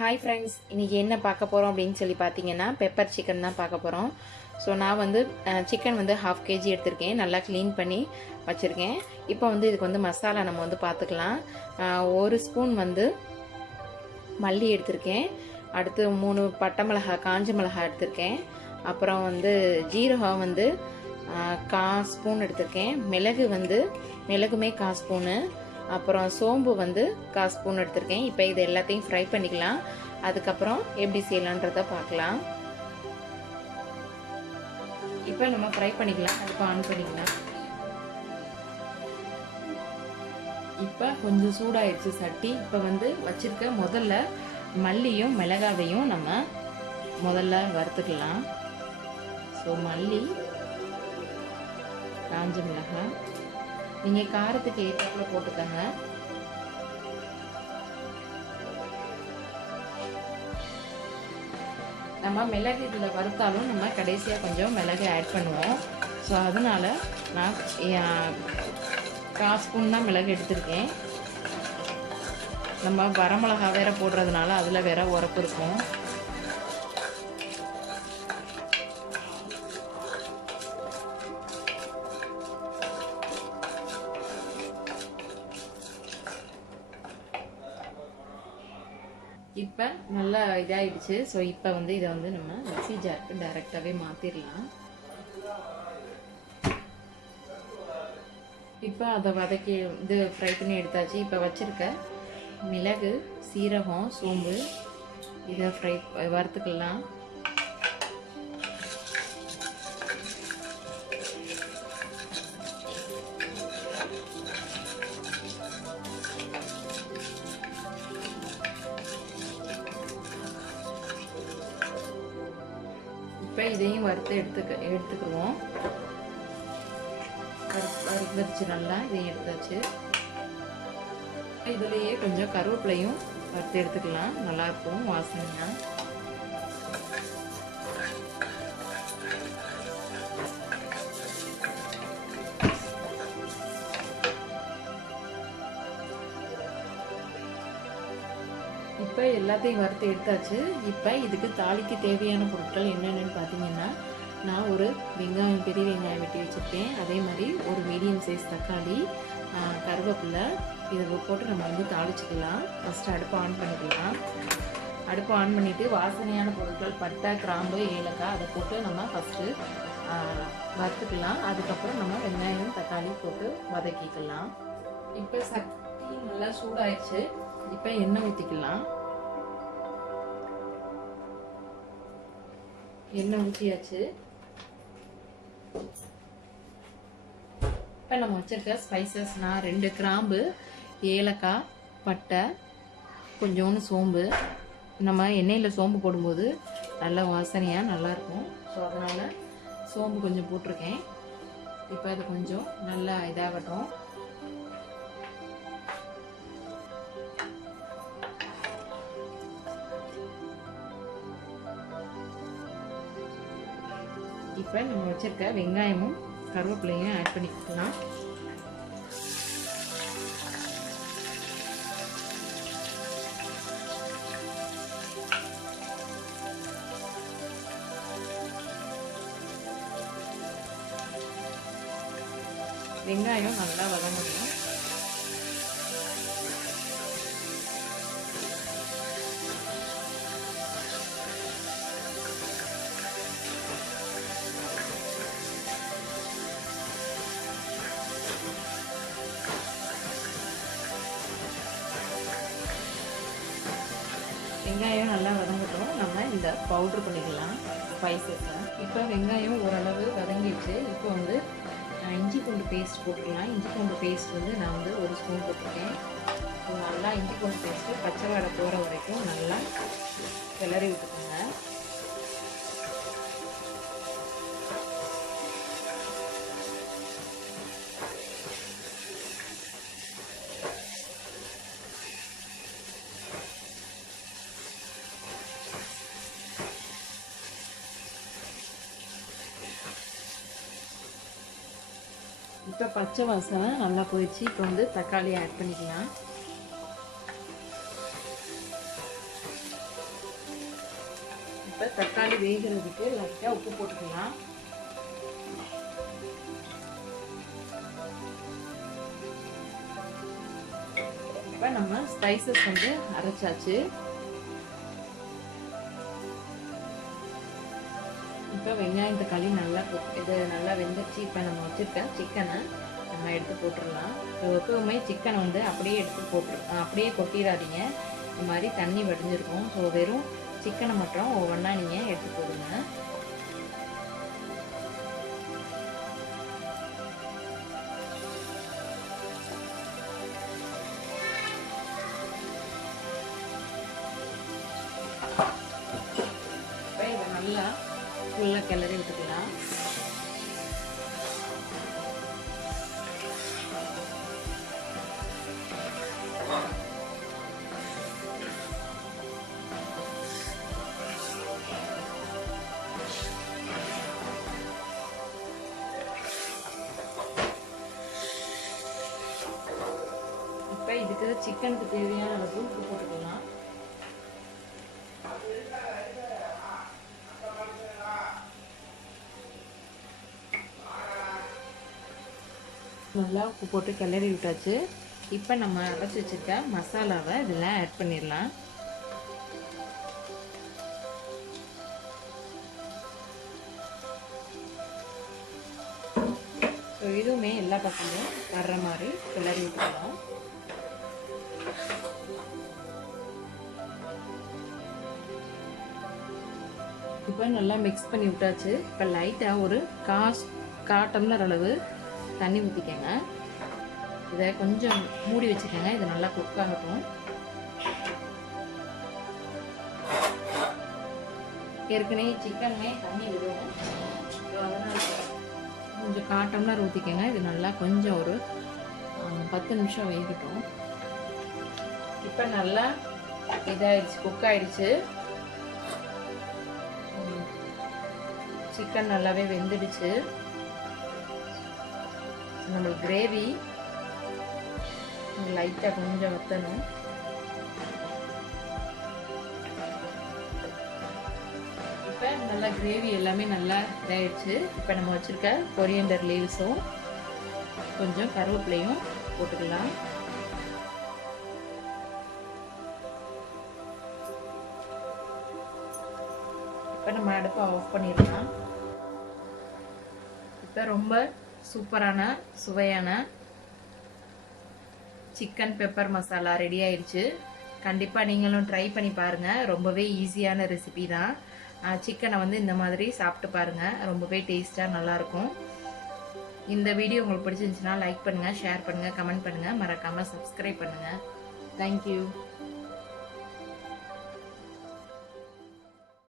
Hi friends, இன்றைக்கி என்ன பார்க்க போகிறோம் அப்படின்னு சொல்லி பார்த்தீங்கன்னா பெப்பர் சிக்கன் தான் பார்க்க போகிறோம். ஸோ நான் வந்து சிக்கன் வந்து 1/2 kg எடுத்திருக்கேன். நல்லா க்ளீன் பண்ணி வச்சுருக்கேன். இப்போ வந்து இதுக்கு வந்து மசாலா நம்ம வந்து பார்த்துக்கலாம். 1 ஸ்பூன் வந்து மல்லி எடுத்திருக்கேன். அடுத்து 3 பட்டை மிளகாய், காஞ்ச மிளகாய் எடுத்திருக்கேன். அப்புறம் வந்து ஜீரகம் வந்து 1/4 ஸ்பூன் எடுத்திருக்கேன். மிளகுமே 1/4 ஸ்பூனு. அப்புறம் சோம்பு வந்து 1/4 ஸ்பூன் எடுத்திருக்கேன். இப்போ இது எல்லாத்தையும் ஃப்ரை பண்ணிக்கலாம். அதுக்கப்புறம் எப்படி செய்யலான்றத பார்க்கலாம். இப்போ நம்ம ஃப்ரை பண்ணிக்கலாம். அடுப்பு ஆன் பண்ணிக்கலாம். இப்போ கொஞ்சம் சூடாயிடுச்சு சட்டி. இப்போ வந்து வச்சிருக்க முதல்ல மல்லியும் மிளகாவையும் நம்ம முதல்ல வறுத்துக்கலாம். ஸோ மல்லி, காஞ்ச மிளகாய் நீங்கள் காரத்துக்கு ஏற்றாப்புல போட்டுக்கோங்க. நம்ம மிளகு இதில் வறுத்தாலும் நம்ம கடைசியாக கொஞ்சம் மிளகு ஆட் பண்ணுவோம். ஸோ அதனால் நான் 1/4 ஸ்பூன் தான் மிளகு எடுத்திருக்கேன். நம்ம வரமிளகா வேற போடுறதுனால அதில் வேற உரப்பு இருக்கும். இப்போ நல்லா இதாகிடுச்சு. ஸோ இப்போ வந்து இதை வந்து நம்ம மிக்ஸி ஜாருக்கு டைரெக்டாகவே மாற்றிடலாம். இப்போ அதை வதக்கி இது ஃப்ரை பண்ணி எடுத்தாச்சு. இப்போ வச்சுருக்க மிளகு, சீரகம், சோம்பு இதை வறுத்துக்கலாம். இப்போ இதையும் வறுத்து எடுத்துக்குவோம். வறுத்துச்சு நல்லா. இதையும் எடுத்தாச்சு. இதுலேயே கொஞ்சம் கருவேப்பிலையும் வறுத்து எடுத்துக்கலாம். நல்லாயிருக்கும் வாசனையா. இப்போ எல்லாத்தையும் வறுத்து எடுத்தாச்சு. இப்போ இதுக்கு தாளிக்கு தேவையான பொருட்கள் என்னென்னு பார்த்தீங்கன்னா, நான் ஒரு வெங்காயம், பெரிய வெங்காயம் வெட்டி வச்சுருக்கேன். அதே மாதிரி ஒரு மீடியம் சைஸ் தக்காளி, கருவேப்பிலை இதை போட்டு நம்ம வந்து தாளிச்சிக்கலாம். ஃபஸ்ட்டு அடுப்பை ஆன் பண்ணிக்கலாம். அடுப்பை ஆன் பண்ணிவிட்டு வாசனையான பொருட்கள் பட்டை, கிராம்பு, ஏலக்காய் அதை போட்டு நம்ம ஃபஸ்ட்டு வறுத்துக்கலாம். அதுக்கப்புறம் நம்ம வெங்காயம், தக்காளி போட்டு வதக்கிக்கலாம். இப்போ சட்டி நல்லா சூடாயிடுச்சு. இப்போ எண்ணெய் ஊற்றிக்கலாம். எண்ணெய் ஊற்றியாச்சு. இப்போ நம்ம வச்சிருக்க ஸ்பைசஸ் நான் 2 கிராம்பு, ஏலக்காய், பட்டை, கொஞ்சோண்டு சோம்பு. நம்ம எண்ணெயில் சோம்பு போடும்போது நல்ல வாசனையாக நல்லாயிருக்கும். ஸோ அதனால் சோம்பு கொஞ்சம் போட்டிருக்கேன். இப்போ அது கொஞ்சம் நல்லா இதாகட்டும். இப்போ நம்ம வச்சிருக்க வெங்காயமும் கருவேப்பிலையும் ஆட் பண்ணிக்கலாம். வெங்காயம் நல்லா வதங்கணும். வெங்காயம் நல்லா வதங்கட்டும். நம்ம இந்த பவுட்ரு பண்ணிக்கலாம் ஸ்பைசஸை. இப்போ வெங்காயம் ஓரளவு வதங்கிடுச்சு. இப்போ வந்து இஞ்சி பூண்டு பேஸ்ட் போட்டுக்கலாம். இஞ்சி பூண்டு பேஸ்ட் வந்து நான் வந்து 1 ஸ்பூன் போட்டிருக்கேன். ஸோ நல்லா இஞ்சி பூண்டு பேஸ்ட்டு பச்சை வாடை போகிற வரைக்கும் நல்லா கிளறி விட்டுக்கோங்க. இப்போ பச்சை வாசனை நல்லா போயிடுச்சு. இப்போ வந்து தக்காளி ஆட் பண்ணிக்கலாம். இப்போ தக்காளி வேகிறதுக்கு லைட்டாக உப்பு போட்டுக்கலாம். இப்போ நம்ம ஸ்பைசஸ் வந்து அரைச்சாச்சு. இப்போ வெங்காயம் தக்காளி நல்லா இது நல்லா வெந்துச்சு. இப்போ நம்ம வச்சுருக்க சிக்கனை நம்ம எடுத்து போட்டுடலாம். எப்பவுமே சிக்கனை வந்து அப்படியே எடுத்து அப்படியே கொட்டிடாதீங்க. இந்த மாதிரி தண்ணி வடிஞ்சிருக்கும். ஸோ வெறும் சிக்கனை மட்டும் ஒவ்வொன்றா நீங்கள் எடுத்து போடுங்க. இப்போ இதை நல்லா ஃபுல்லாக கிளறி விட்டுக்கலாம். இப்போ இதுக்கு சிக்கனுக்கு தேவையான அளவு உப்பு போட்டுக்கலாம். நல்லா உப்பு போட்டு கிளறி விட்டாச்சு. இப்போ நம்ம அரைச்சி வச்சுருக்க மசாலாவை இதில் ஆட் பண்ணிடலாம். ஸோ இதுவுமே எல்லா பக்கமும் வர்ற மாதிரி கிளறி விட்டுக்கலாம். இப்போ நல்லா மிக்ஸ் பண்ணி விட்டாச்சு. இப்போ லைட்டாக ஒரு கால் டம்ளர் அளவு தண்ணி ஊற்றிக்கங்க. இதை கொஞ்சம் மூடி வச்சுக்கோங்க. இது நல்லா குக் ஆகட்டும். ஏற்கனவே சிக்கனுமே தண்ணி விடும். அதனால் கொஞ்சம் 1/4 டம்ளர் ஊற்றிக்கங்க. இது நல்லா கொஞ்சம் ஒரு 10 நிமிஷம் வேகட்டும். இப்போ நல்லா இதாகிடுச்சு, குக் ஆகிடுச்சு. சிக்கன் நல்லாவே வெந்துடுச்சு. நம்மளுக்கு கிரேவி லைட்டாக கொஞ்சம் வற்றணும். இப்போ நல்லா கிரேவி எல்லாமே நல்லா இதாகிடுச்சு. இப்போ நம்ம வச்சுருக்க கொரியண்டர் லீவ்ஸும் கொஞ்சம் கருவேப்பிலையும் போட்டுக்கலாம். இப்போ நம்ம அடுப்பை ஆஃப் பண்ணிடலாம். இப்போ ரொம்ப சூப்பரான சுவையான சிக்கன் பெப்பர் மசாலா ரெடி ஆயிடுச்சு. கண்டிப்பாக நீங்களும் ட்ரை பண்ணி பாருங்கள். ரொம்பவே ஈஸியான ரெசிபி தான். சிக்கனை வந்து இந்த மாதிரி சாப்பிட்டு பாருங்கள். ரொம்பவே டேஸ்ட்டாக நல்லாயிருக்கும். இந்த வீடியோ உங்களுக்கு பிடிச்சிருந்துச்சுன்னா லைக் பண்ணுங்கள், ஷேர் பண்ணுங்கள், கமெண்ட் பண்ணுங்கள். மறக்காமல் சப்ஸ்கிரைப் பண்ணுங்கள். தேங்க்யூ.